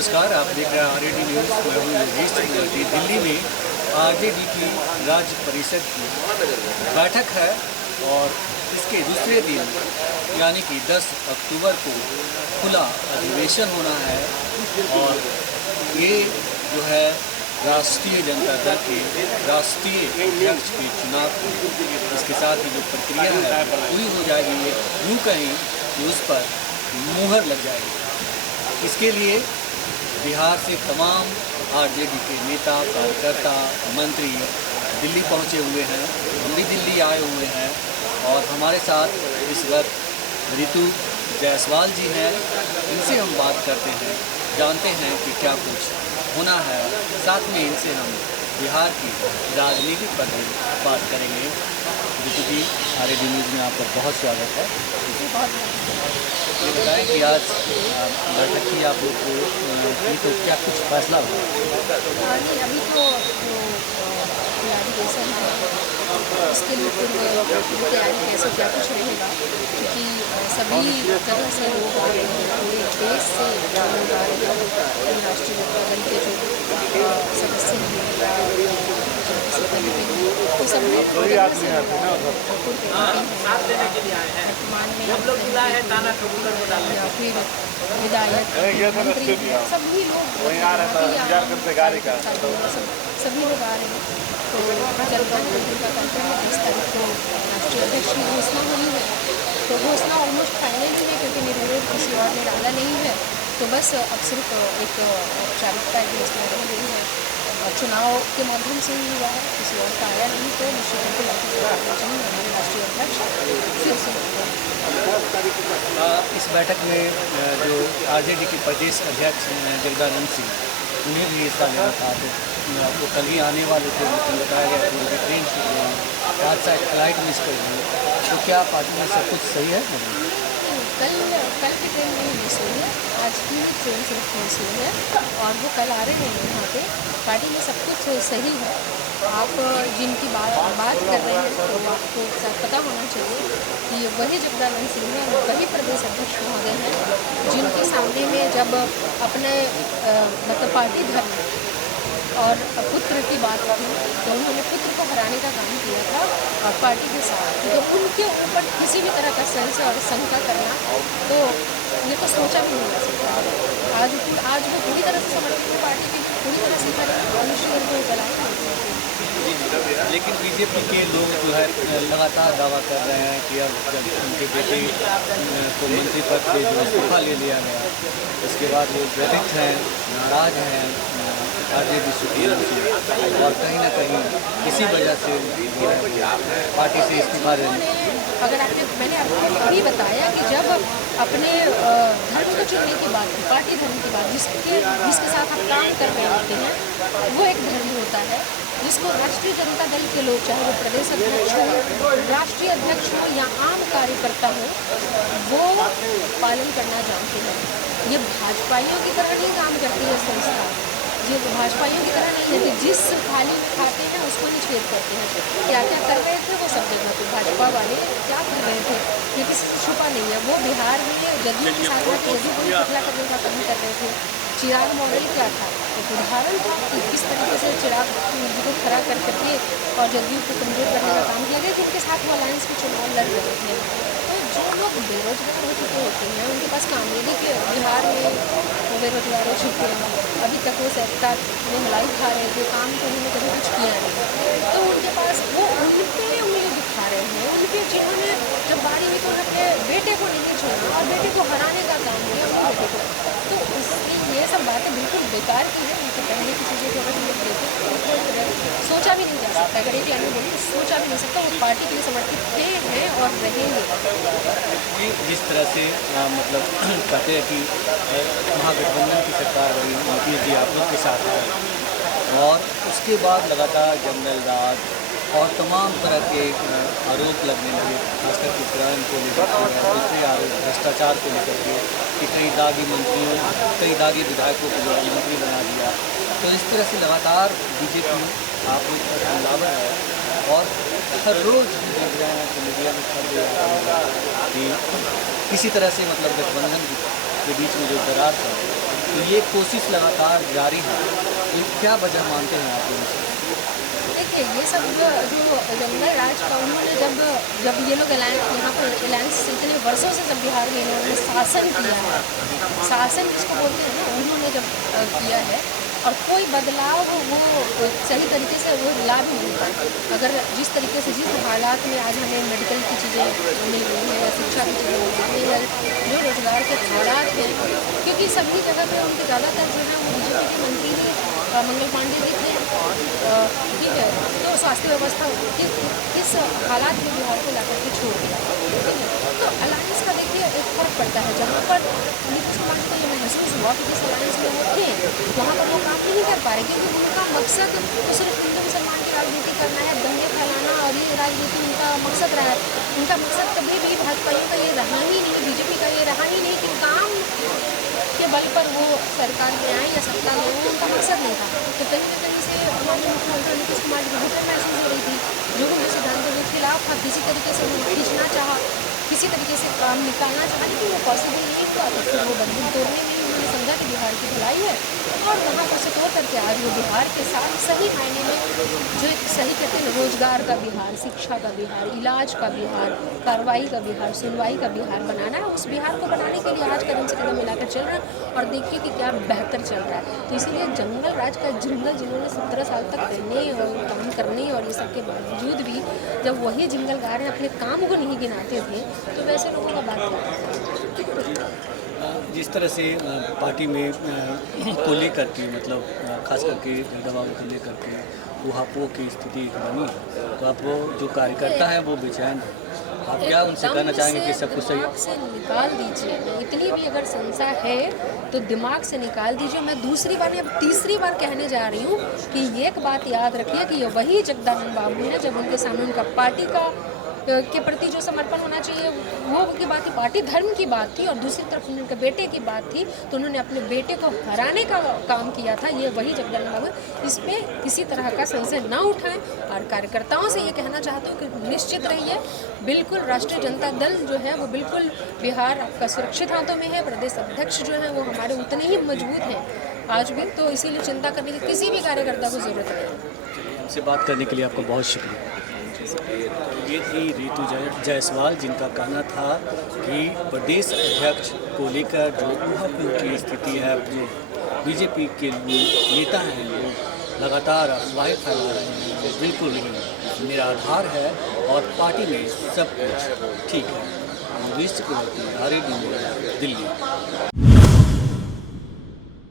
नमस्कार, आप देख रहे हैं आरएडी न्यूज़। मैं हूँ योगेश चक्रवर्ती। दिल्ली में आरजेडी की राज्य परिषद की बैठक है और इसके दूसरे दिन यानी कि 10 अक्टूबर को खुला अधिवेशन होना है और ये जो है राष्ट्रीय जनता दल के राष्ट्रीय अध्यक्ष के चुनाव की इसके साथ ही जो प्रक्रिया है पूरी हो जाएगी। यूँ कहीं कि उस पर मुहर लग जाएगी। इसके लिए बिहार से तमाम आरजेडी के नेता, कार्यकर्ता, मंत्री दिल्ली पहुंचे हुए हैं। हम भी दिल्ली आए हुए हैं और हमारे साथ इस वक्त ऋतु जायसवाल जी हैं। इनसे हम बात करते हैं, जानते हैं कि क्या कुछ होना है। साथ में इनसे हम बिहार की राजनीति पर भी बात करेंगे। ऋतु जी, आरजेडी न्यूज़ में आपका बहुत स्वागत है। ये बताएं कि आज बैठक की आप लोग को की तो क्या कुछ फैसला हुआ? नहीं, अभी तो अधिवेशन है, इसके लिए पूरी तैयारी कैसे क्या कुछ रहेगा, क्योंकि सभी जगह से लोग आ रहे हैं, पूरे देश से लोग आ रहे हैं। राष्ट्रीय जनता दल के जो सदस्य हैं तो सब वर्तमान में या फिर विधायक मंत्री सभी लोग सभी लोग आ रहे हैं। तो जनता दल का कार्यक्रम 10 तारीख को राष्ट्रीय अध्यक्ष की घोषणा हुई है। तो घोषणा ऑलमोस्ट फाइनल ही है, क्योंकि निर्विरोध किसी और ने डाला नहीं है। तो बस अब सिर्फ एक औपचारिकता इसमें रह गई है। चुनाव के माध्यम से ही हुआ है, किसी और का आया नहीं। तो निश्चित रूप से राष्ट्रीय अध्यक्ष फिर से इस बैठक में जो आरजेडी के प्रदेश अध्यक्ष जगदानंद सिंह, उन्हें भी हिस्सा लेना था। तो वो कल ही आने वाले थे, लेकिन बताया गया कि उनकी ट्रेन छूट गई है, आज शायद फ्लाइट मिस कर दी। तो क्या पार्टी में सब कुछ सही है? कल की ट्रेन नहीं मिस हुई है, आज की ही ट्रेन सिर्फ मिस हुई है और वो कल आ रहे हैं यहाँ पे। पार्टी में सब कुछ सही है। आप जिनकी बात कर रहे हैं तो आपको पता होना चाहिए कि वही जगदानंद सिंह हैं, वही प्रदेश अध्यक्ष महोदय हैं, जिनके सामने में जब अपने मतलब पार्टी धर्म और पुत्र की बात की तो उन्होंने पुत्र को हराने का काम किया था पार्टी के साथ। तो उनके ऊपर किसी भी तरह का संशय और शंका करना तो ये तो सोचा भी नहीं जा सकता। आज वो पूरी तरह से समर्पित है पार्टी की, पूरी तरह से करें चलाएंगे। लेकिन बीजेपी के लोग जो है लगातार दावा कर रहे हैं कि अब जब उनके बेटे को मंत्री पद से जो इस्तीफा ले लिया गया, इसके बाद वो व्यथित हैं, नाराज हैं आरजेडी सुप्रीमो से और कहीं ना कहीं इसी वजह से पार्टी से इस्तीफा देने। अगर मैंने आपको अभी बताया कि जब अपने धर्म को चुनने की बात, पार्टी धर्म की बात, जिसके साथ आप काम कर रहे होते हैं, वो एक धर्म होता है जिसको राष्ट्रीय जनता दल के लोग, चाहे वो प्रदेश अध्यक्ष हो, राष्ट्रीय अध्यक्ष हो या आम कार्यकर्ता हो, वो पालन करना जानते हैं। ये भाजपाइयों की तरह नहीं काम करती है संस्था। ये भाजपाइयों की तरह नहीं है कि जिस थाली में खाते हैं उसको ही छेद करते हैं। क्या क्या कर रहे थे वो सब जगह पे भाजपा वाले क्या कर रहे थे ये किसी से छुपा नहीं है। वो बिहार में जदयू के साथ में जदयू को खिला करने का काम कर रहे थे। चिराग मॉडल क्या था, एक उदाहरण था कि किस तरीके से चिराग को खड़ा कर करके और जदयू को कमजोर करने का काम किया गया, जिनके साथ वो अलायंस के चुनाव लड़ रहे थे। तो जो लोग बेरोजगार हो चुके होते हैं, उनके पास काम नहीं। देखिए बिहार में वो बेरोजगार हो चुके हैं, अभी तक वो सरकार में मलाई खा रहे थे, काम तो उन्होंने कभी कुछ किया नहीं। तो उनके पास वो उनके उंगली दिखा रहे हैं, उनके जिन्होंने जब बारी हुई तो अपने बेटे को नहीं छोड़ा और बेटे को हराने का काम किया उनके बेटे को। तो इसलिए ये सब बातें बिल्कुल बेकार की है। उनके पहले की चीज़ें जो अगर हम लोग देखें सोचा भी नहीं जा सकता। अगर एक लाइन बोली सोचा भी नहीं सकता। वो पार्टी के लिए समर्पित थे, हैं और रहेंगे। जिस तरह से मतलब कहते हैं कि महागठबंधन की सरकार रही, नीतीश जी आप लोग के साथ है और उसके बाद लगातार जंगल राज और तमाम तरह के आरोप लगने लगे, खासकर के क्राइम को लेकर के, दूसरे आरोप भ्रष्टाचार को लेकर के कि कई दागी मंत्रियों, कई दागी विधायकों को जो मंत्री बना दिया। तो इस तरह से लगातार बीजेपी आप लोग का हमलावर है और हर रोज़ देख रहे हैं कि मीडिया में खबर कि किसी तरह से मतलब गठबंधन के बीच में जो दरार था तो ये कोशिश लगातार जारी है, ये क्या वजह मानते हैं आप इनसे? देखिए ये सब जो जंगल राज का उन्होंने जब ये लोग यहाँ पर अलायंस इतने वर्षों से जब बिहार में इन्होंने शासन किया है, शासन जिसको बोलते हैं ना, उन्होंने जब किया है और कोई बदलाव वो सही तरीके से वो ला भी नहीं पाए। अगर जिस तरीके से जिस हालात में आज हमें मेडिकल की चीज़ें मिल रही हैं या शिक्षा की चीज़ें मिल रही हैं या जो रोजगार के हालात हैं, क्योंकि सभी जगह पे उनके ज़्यादातर जो है वो बीजेपी के मंत्री ही मंगल पांडे जी थे, ठीक है, तो स्वास्थ्य व्यवस्था किस हालात में बिहार को ला करके छोड़ दिया, ठीक है। तो अलायंस का देखिए एक फर्क पड़ता है, जहाँ पर नीतीश कुमार को ये महसूस हुआ कि जिस अलायंस में वो थे वहाँ पर वो काम नहीं कर पा रहे, क्योंकि उनका मकसद तो सिर्फ हिंदू मुसलमान की राजनीति करना है, दंगे फैलाना, और ये राजनीति उनका मकसद रहा है। उनका मकसद कभी भी भाजपाइयों का ये रहा ही नहीं, बीजेपी का ये रहा ही नहीं कि काम के बल पर वो सरकार में आए या सत्ता में, वो उनका मकसद नहीं था। तो कहीं न कहीं से हमारे मुख्यमंत्री नीतीश कुमार की घुटन महसूस हो रही थी, जो उनके सिद्धांतों के खिलाफ था, किसी तरीके से वो खींचना चाहा, किसी तरीके से काम निकालना चाहा, लेकिन वो पॉसिबल नहीं हुआ। तो फिर वो बंदूक तोड़ने में उन्होंने समझा कि बिहार की भलाई है, और वहाँ पर से तोड़ करके आज वो बिहार के साथ सही मायने में जो एक सही कहते हैं रोजगार का बिहार, शिक्षा का बिहार, इलाज का बिहार, कार्रवाई का बिहार, सुनवाई का बिहार बनाना है। उस बिहार को बनाने के लिए आज कदम से कदम मिलाकर चल रहा है, और देखिए कि क्या बेहतर चल रहा है। तो इसीलिए जंगल राज का जिंगल जिन्होंने 17 साल तक रहने और काम करने और ये सब के बावजूद भी जब वही जिंगलगार अपने काम को नहीं गिनाते थे, तो वैसे लोगों का बात है। जिस तरह से पार्टी में को लेकर के मतलब खास करके दबाव को लेकर के ऊहापोह की स्थिति बनी है, तो आप वो जो कार्यकर्ता है वो बेचैन है, आप क्या उनसे कहना चाहेंगे कि सब कुछ सही दिमाग से निकाल दीजिए, इतनी भी अगर संशय है तो दिमाग से निकाल दीजिए। मैं दूसरी बार या तीसरी बार कहने जा रही हूँ कि एक बात याद रखिए कि ये वही जगदानंद बाबू है, जब उनके सामने उनका पार्टी के प्रति जो समर्पण होना चाहिए वो की बात थी, पार्टी धर्म की बात थी, और दूसरी तरफ उनके बेटे की बात थी, तो उन्होंने अपने बेटे को हराने का काम किया था। ये वही जगदानंद बाबू, इसमें किसी तरह का संशय ना उठाएं। और कार्यकर्ताओं से ये कहना चाहता हूँ कि निश्चित रहिए, बिल्कुल राष्ट्रीय जनता दल जो है वो बिल्कुल बिहार आपका सुरक्षित हाथों में है, प्रदेश अध्यक्ष जो है वो हमारे उतने ही मजबूत हैं आज भी, तो इसीलिए चिंता करने की किसी भी कार्यकर्ता को ज़रूरत नहीं। हमसे बात करने के लिए आपका बहुत शुक्रिया। ये थी रितु जायसवाल, जिनका कहना था कि प्रदेश अध्यक्ष को लेकर जो ऊहापोह की स्थिति है, जो बीजेपी के नेता हैं वो लगातार अफवाहें फैला रहे हैं, वो बिल्कुल नहीं निराधार है, और पार्टी में सब कुछ ठीक है। मनोज चक्रवर्ती, RAD न्यूज़, दिल्ली।